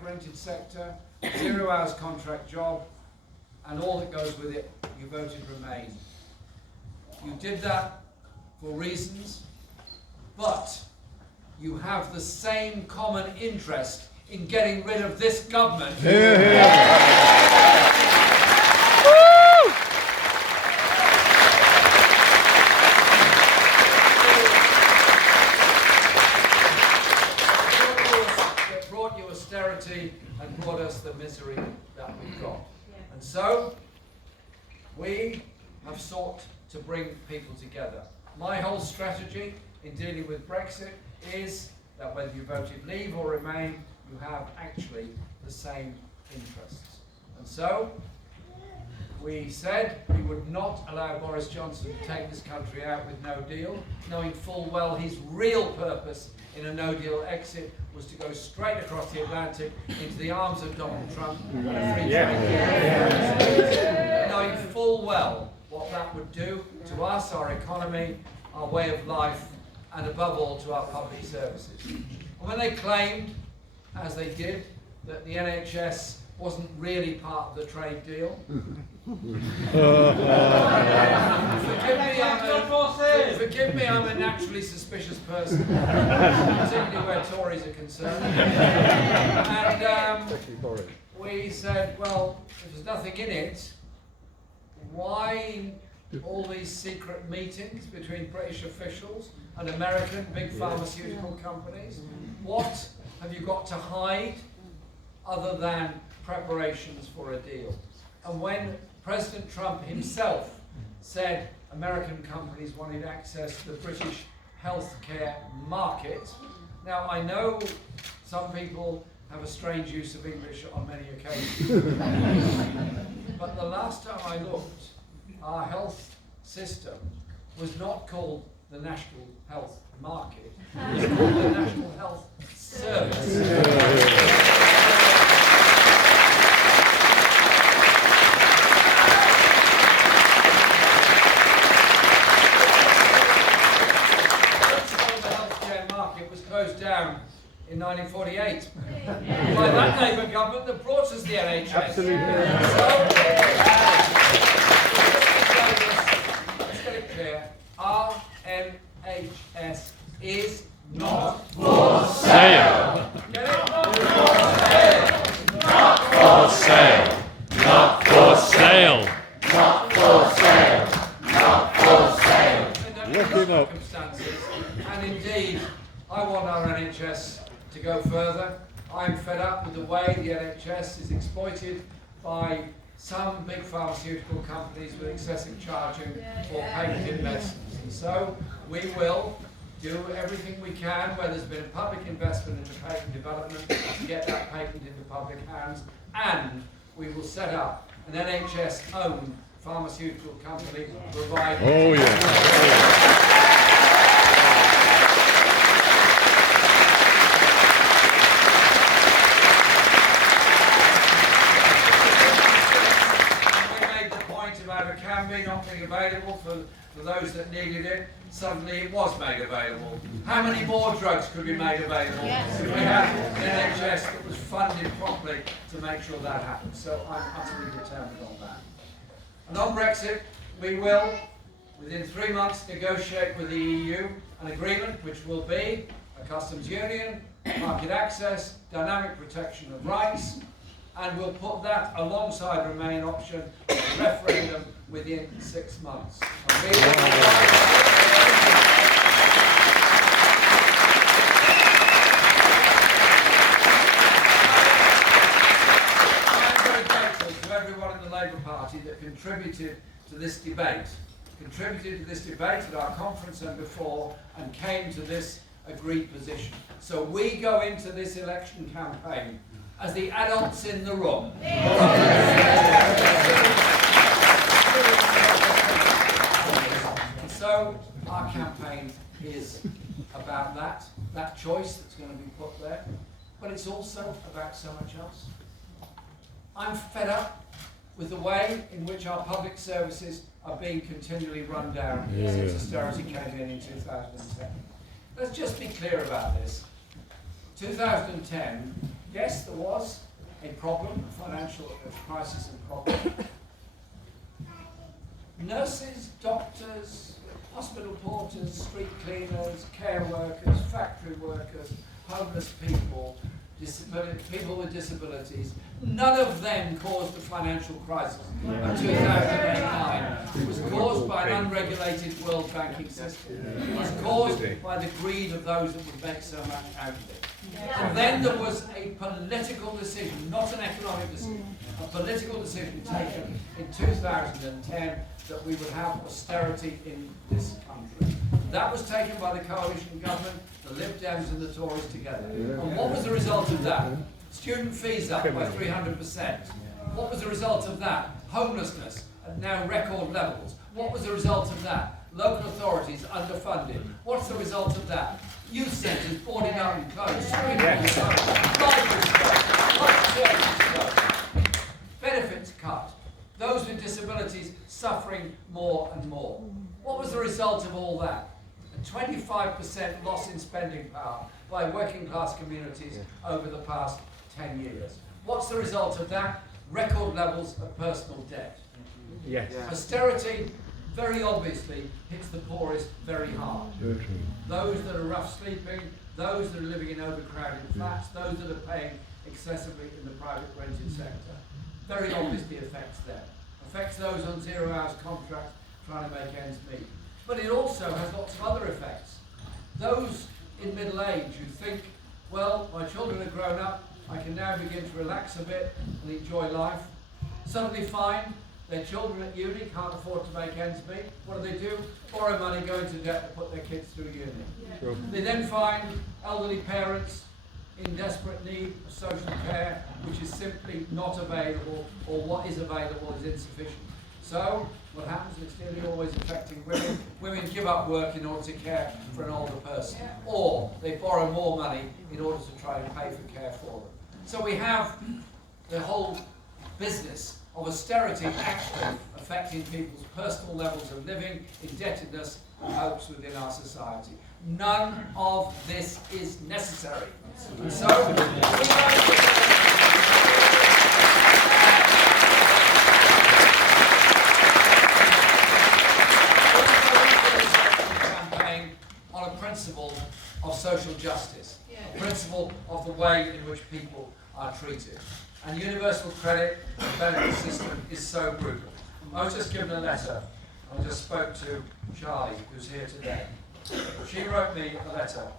rented sector, 0 hours contract job, and all that goes with it, you voted Remain. You did that for reasons, but you have the same common interest in getting rid of this government. That brought you austerity and brought us the misery that we've got. And so, we have sought to bring people together. My whole strategy in dealing with Brexit is that whether you voted Leave or Remain, you have actually the same interests. And so, we said we would not allow Boris Johnson to take this country out with no deal, knowing full well his real purpose in a no-deal exit was to go straight across the Atlantic into the arms of Donald Trump and a free trade deal, knowing full well what that would do to us, our economy, our way of life, and above all to our public services. And when they claimed, as they did, that the NHS wasn't really part of the trade deal, forgive me, I'm a naturally suspicious person, particularly where Tories are concerned. And we said, well, if there's nothing in it, why all these secret meetings between British officials and American big pharmaceutical companies? What have you got to hide other than preparations for a deal? And when President Trump himself said American companies wanted access to the British healthcare market, now I know some people have a strange use of English on many occasions, but the last time I looked, our health system was not called the National Health Market, it was called the National Health Service. Down in 1948 by that Labour government that brought us the NHS. Absolutely. So, let's get it clear. Our NHS is not for sale. Get it? Not for sale. Not for sale. Not for sale. Not for sale. Look him up. And indeed, I want our NHS to go further. I'm fed up with the way the NHS is exploited by some big pharmaceutical companies with excessive charging for patented medicines. And so we will do everything we can where there's been a public investment into patent development to get that patent into public hands, and we will set up an NHS-owned pharmaceutical company to provide not being available for those that needed it. Suddenly it was made available. How many more drugs could be made available if we had an NHS that was funded properly to make sure that happened? So I'm utterly determined on that. And on Brexit, we will, within 3 months, negotiate with the EU an agreement which will be a customs union, market access, dynamic protection of rights, and we'll put that alongside Remain option, referendum within 6 months. I'm very grateful to everyone in the Labour Party that contributed to this debate at our conference and before, and came to this agreed position. So we go into this election campaign as the adults in the room. So our campaign is about that choice that's going to be put there, but it's also about so much else. I'm fed up with the way in which our public services are being continually run down since austerity came in 2010. Let's just be clear about this. 2010 Yes, there was a problem, a financial crisis and problem. Nurses, doctors, hospital porters, street cleaners, care workers, factory workers, homeless people, people with disabilities, none of them caused the financial crisis of 2009. It was caused by an unregulated world banking system. It was caused by the greed of those that would make so much out of it. And then there was a political decision, not an economic decision, a political decision taken in 2010 that we would have austerity in this country. That was taken by the coalition government, the Lib Dems and the Tories together. And what was the result of that? Student fees up by 300%. What was the result of that? Homelessness at now record levels. What was the result of that? Local authorities underfunded. What's the result of that? Youth centres boarding up and closed, street closed, libraries closed, churches closed, benefits cut, those with disabilities suffering more and more. What was the result of all that? A 25% loss in spending power by working class communities over the past 10 years. What's the result of that? Record levels of personal debt. Yes. Austerity very obviously hits the poorest very hard. Those that are rough sleeping, those that are living in overcrowded flats, those that are paying excessively in the private rented sector, very obviously affects them. Affects those on 0 hours contracts trying to make ends meet. But it also has lots of other effects. Those in middle age who think, well, my children are grown up, I can now begin to relax a bit and enjoy life, suddenly find their children at uni can't afford to make ends meet. What do? Borrow money, go into debt to put their kids through uni. Sure. They then find elderly parents in desperate need of social care, which is simply not available, or what is available is insufficient. So, what happens? It's nearly always affecting women. Women give up work in order to care for an older person, or they borrow more money in order to try and pay for care for them. So we have the whole business of austerity actually affecting people's personal levels of living, indebtedness, and hopes within our society. None of this is necessary. And so, campaign on a principle of social justice, a principle of the way in which people are treated. And universal credit and benefit system is so brutal. I was just given a letter. I just spoke to Charlie, who's here today. She wrote me a letter